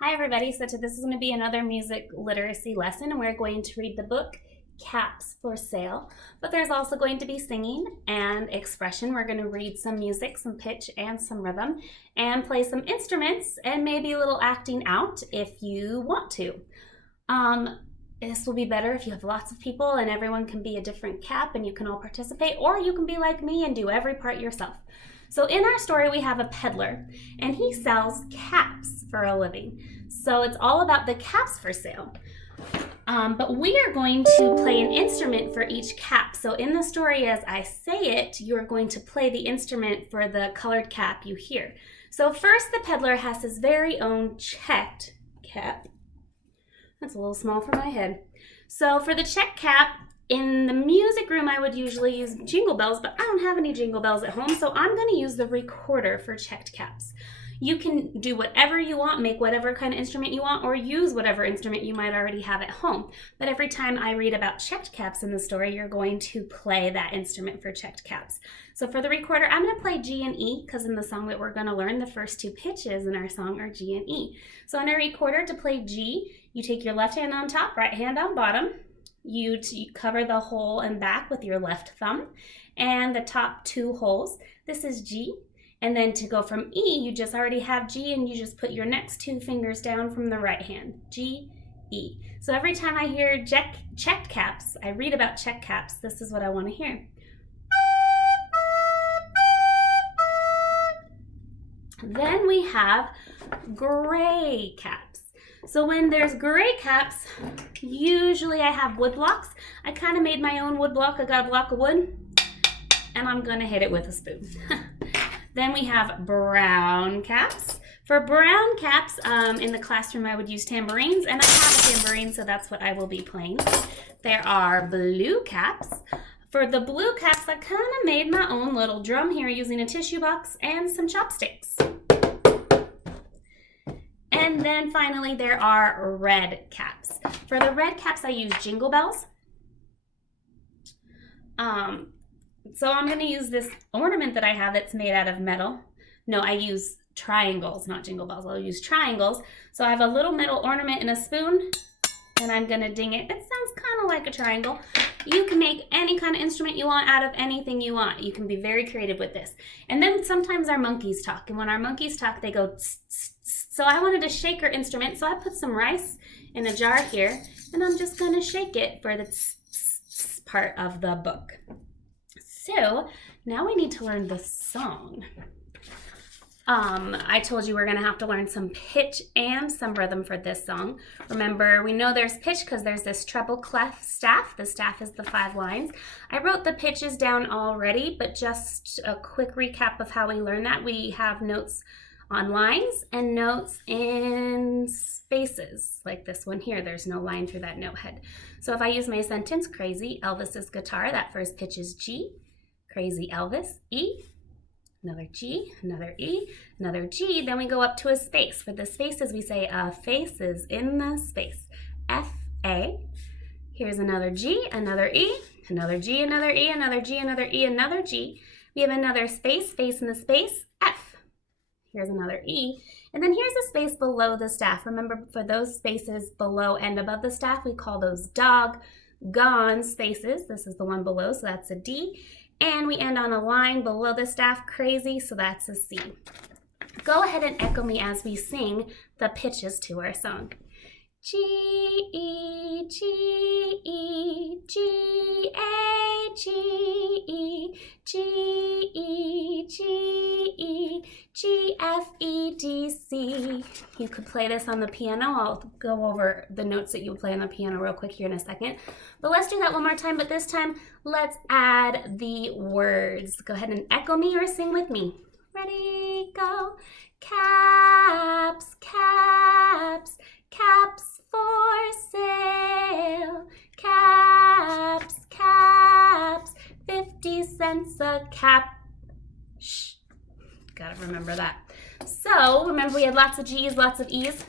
Hi everybody, so this is going to be another music literacy lesson and we're going to read the book Caps for Sale, but there's also going to be singing and expression. We're going to read some music, some pitch and some rhythm, and play some instruments and maybe a little acting out if you want to. This will be better if you have lots of people and everyone can be a different cap and you can all participate, or you can be like me and do every part yourself. So in our story, we have a peddler and he sells caps for a living. So it's all about the caps for sale. But we are going to play an instrument for each cap. So in the story, as I say it, you're going to play the instrument for the colored cap you hear. So first, the peddler has his very own checked cap. That's a little small for my head. So for the check cap, in the music room, I would usually use jingle bells, but I don't have any jingle bells at home, so I'm going to use the recorder for checked caps. You can do whatever you want, make whatever kind of instrument you want, or use whatever instrument you might already have at home. But every time I read about checked caps in the story, you're going to play that instrument for checked caps. So for the recorder, I'm going to play G and E, because in the song that we're going to learn, the first two pitches in our song are G and E. So on a recorder, to play G, you take your left hand on top, right hand on bottom. You cover the hole and back with your left thumb and the top two holes. This is G. And then to go from E, you just already have G and you just put your next two fingers down from the right hand. G, E. So every time I hear checked caps, I read about check caps, this is what I want to hear. Then we have gray caps. So when there's gray caps, usually I have wood blocks. I kind of made my own wood block. I got a block of wood and I'm gonna hit it with a spoon. Then we have brown caps. For brown caps, in the classroom I would use tambourines, and I have a tambourine, so that's what I will be playing. There are blue caps. For the blue caps, I kind of made my own little drum here using a tissue box and some chopsticks. And then finally, there are red caps. For the red caps, I use jingle bells. So I'm going to use this ornament that I have that's made out of metal. No, I use triangles, not jingle bells. I'll use triangles. So I have a little metal ornament in a spoon, and I'm going to ding it. It sounds kind of like a triangle. You can make any kind of instrument you want out of anything you want. You can be very creative with this. And then sometimes our monkeys talk. And when our monkeys talk, they go tss, tss, tss. So I wanted to shake our instrument. So I put some rice in a jar here. And I'm just going to shake it for the tss, tss, tss part of the book. So now we need to learn the song. I told you we're going to have to learn some pitch and some rhythm for this song. Remember, we know there's pitch because there's this treble clef staff. The staff is the 5 lines. I wrote the pitches down already, but just a quick recap of how we learn that. We have notes on lines and notes in spaces, like this one here. There's no line through that note head. So if I use my sentence, crazy Elvis's guitar, that first pitch is G. Crazy Elvis, E. Another G, another E, another G, then we go up to a space. For the spaces, we say a face is in the space. F, A. Here's another G, another E, another G, another E, another G, another E, another G. We have another space, face in the space, F. Here's another E. And then here's a space below the staff. Remember, for those spaces below and above the staff, we call those doggone spaces. This is the one below, so that's a D. And we end on a line below the staff, crazy, so that's a C. Go ahead and echo me as we sing the pitches to our song. G, E, G, E, G, A, G, E, G, E, G, E, G, F, E, D, C. You could play this on the piano. I'll go over the notes that you would play on the piano real quick here in a second. But let's do that one more time, but this time let's add the words. Go ahead and echo me or sing with me. Ready, go. Caps, caps, caps for sale. Caps, caps, 50 cents a cap. Shh, gotta remember that. So remember, we had lots of G's, lots of E's,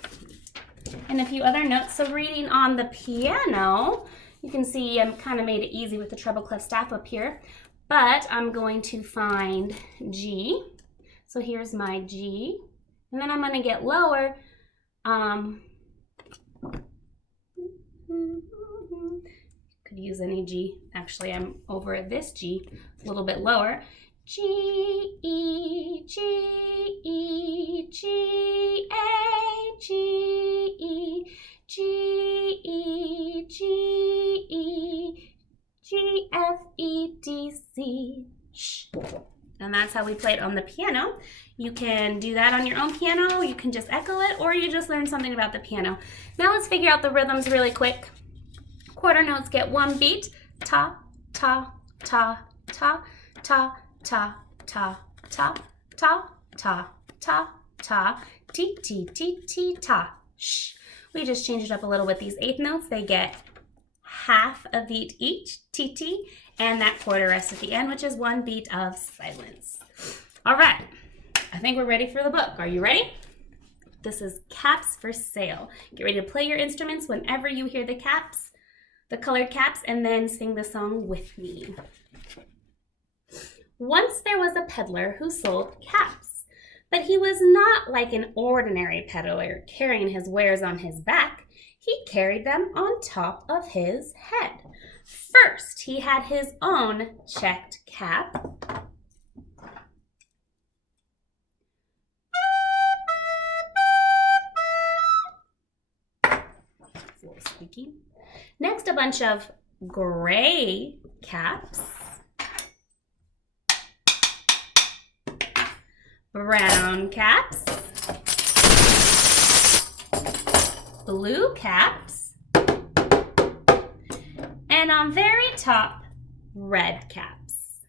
and a few other notes. So reading on the piano, you can see I kind of made it easy with the treble clef staff up here, but I'm going to find G. So here's my G, and then I'm going to get lower Could use any G. Actually, I'm over this G, a little bit lower. G, E, G, E, G, A, G, E, G, E, G, E, G, F, E, D, C. Shh. And that's how we play it on the piano. You can do that on your own piano, you can just echo it, or you just learn something about the piano. Now let's figure out the rhythms really quick. Quarter notes get one beat. Ta, ta, ta, ta, ta, ta, ta, ta, ta, ta, ta, ta, ti, ti, ti, ti, ta. Shh. We just changed it up a little with these eighth notes. They get half a beat each, ti, ti, and that quarter rest at the end, which is one beat of silence. All right, I think we're ready for the book. Are you ready? This is Caps for Sale. Get ready to play your instruments whenever you hear the caps, the colored caps, and then sing the song with me. Once there was a peddler who sold caps, but he was not like an ordinary peddler carrying his wares on his back. He carried them on top of his head. First, he had his own checked cap. Squeaky. Next, a bunch of gray caps. Brown caps. Blue caps. And on very top, red caps.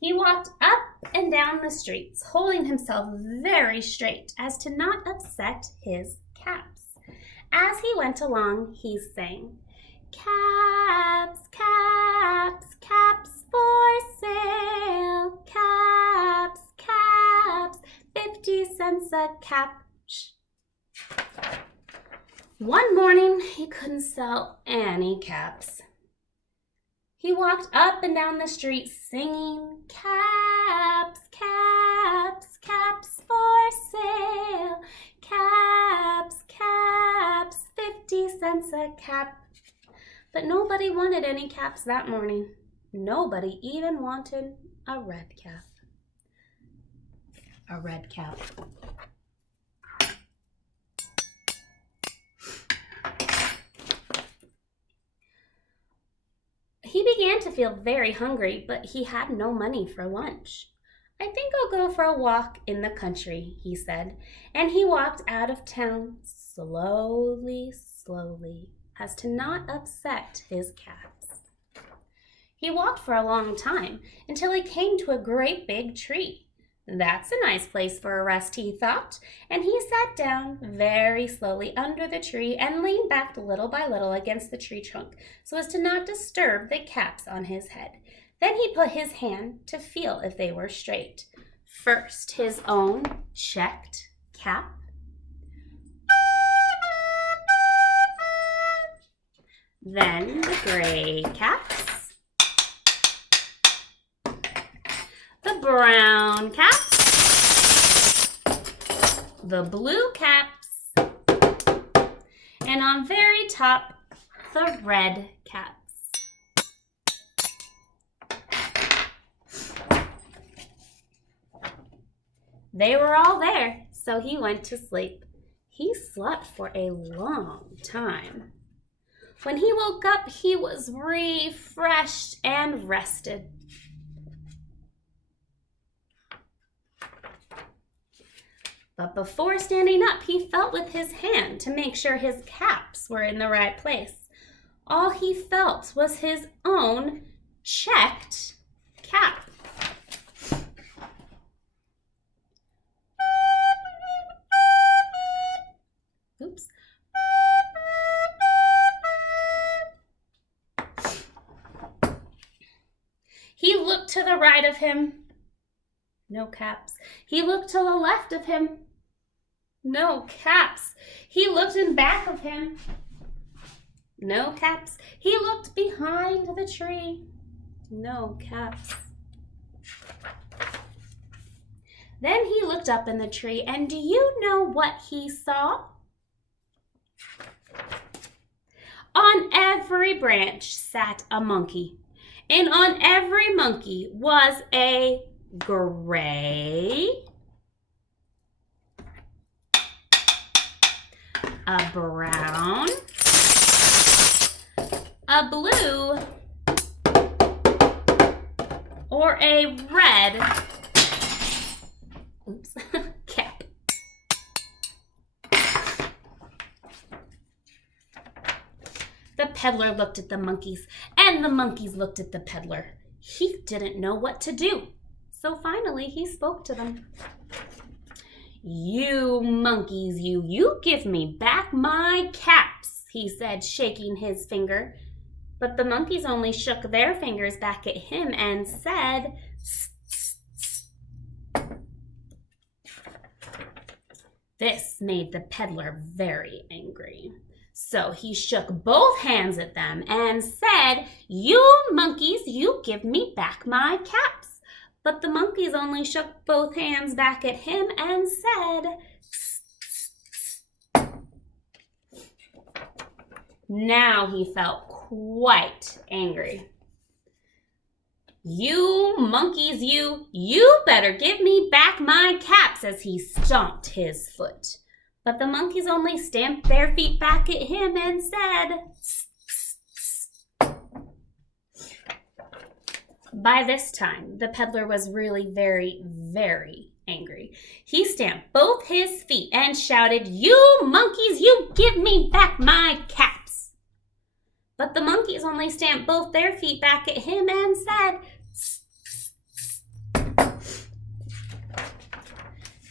He walked up and down the streets, holding himself very straight as to not upset his caps. As he went along, he sang, "Caps, caps, caps for sale. Caps, caps, 50 cents a cap." Shh. One morning, he couldn't sell any caps. He walked up and down the street singing, "Caps, caps, caps for sale. Caps, caps, 50 cents a cap." But nobody wanted any caps that morning. Nobody even wanted a red cap. A red cap. He began to feel very hungry, but he had no money for lunch. "I think I'll go for a walk in the country," he said, and he walked out of town slowly, slowly, as to not upset his caps. He walked for a long time until he came to a great big tree. That's a nice place for a rest, he thought, and he sat down very slowly under the tree and leaned back little by little against the tree trunk so as to not disturb the caps on his head. Then he put his hand to feel if they were straight. First, his own checked cap. Then the gray caps. The brown caps, the blue caps, and on very top, the red caps. They were all there, so he went to sleep. He slept for a long time. When he woke up, he was refreshed and rested. But before standing up, he felt with his hand to make sure his caps were in the right place. All he felt was his own checked cap. Oops. He looked to the right of him. No caps. He looked to the left of him. No caps. He looked in back of him. No caps. He looked behind the tree. No caps. Then he looked up in the tree, and do you know what he saw? On every branch sat a monkey, and on every monkey was a gray, a brown, a blue, or a red cap. The peddler looked at the monkeys, and the monkeys looked at the peddler. He didn't know what to do, so finally he spoke to them. You monkeys, you give me back my caps, he said, shaking his finger. But the monkeys only shook their fingers back at him and said, This made the peddler very angry. So he shook both hands at them and said, You monkeys, you give me back my caps. But the monkeys only shook both hands back at him and said, Now he felt quite angry. You monkeys, you better give me back my caps, as he stomped his foot. But the monkeys only stamped their feet back at him and said, By this time, the peddler was really very, very angry. He stamped both his feet and shouted, You monkeys, you give me back my caps. But the monkeys only stamped both their feet back at him and said,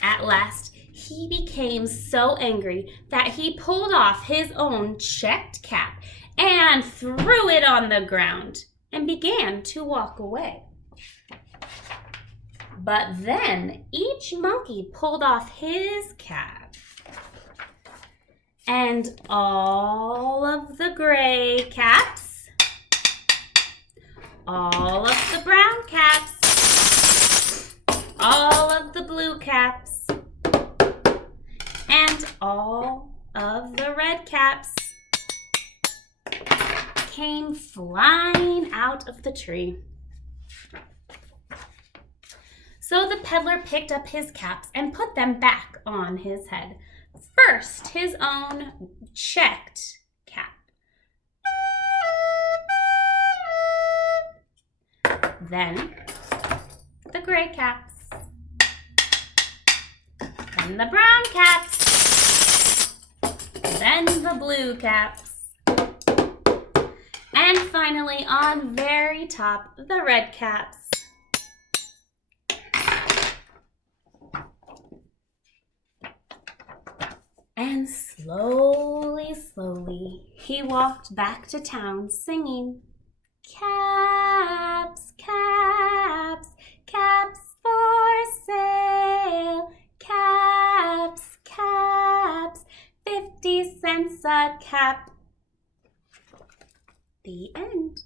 At last, he became so angry that he pulled off his own checked cap and threw it on the ground and began to walk away. But then each monkey pulled off his cap, and all of the gray caps, all of the brown caps, all of the blue caps, and all of the red caps came flying out of the tree. So the peddler picked up his caps and put them back on his head. First, his own checked cap. Then the gray caps. Then the brown caps. Then the blue caps. And finally, on very top, the red caps. And slowly, slowly, he walked back to town singing, Caps, caps, caps for sale. Caps, caps, 50 cents a cap. The end.